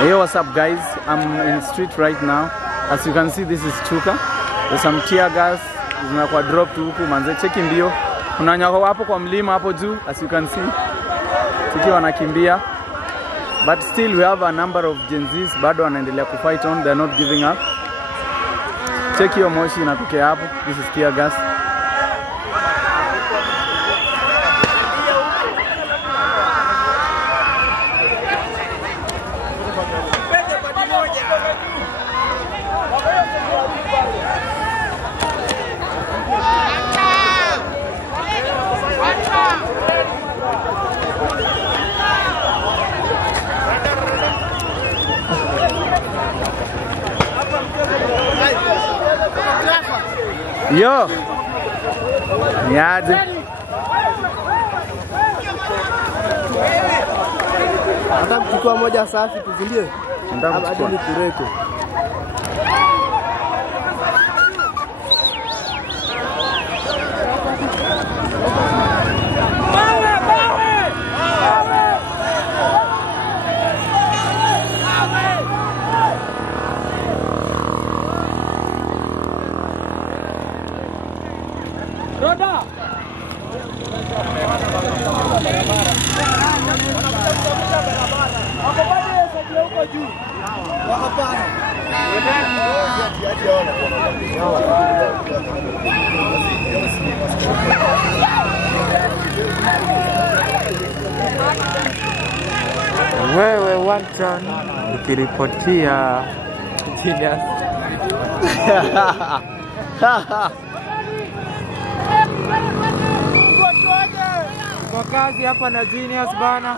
Hey, what's up guys? I'm in the street right now. As you can see, this is Chuka. There's some tear gas. Zinakuwa drop tu huku manze, cheki mbio. Kuna nyako hapo kwa mlima hapo juu, as you can see. Tukiwa wanakimbia. But still we have a number of Gen Zs bado wanaendelea kufight on. They're not giving up. Cheki hiyo moshi inatokea hapo. This is tear gas. Yo, niaje? Nataka kuchukua moja safi tuzilie. Nataka kuchukua kureko. Roda. Wewe Watson ukiripotia Genius. Kwa kazi hapa na Genius bana.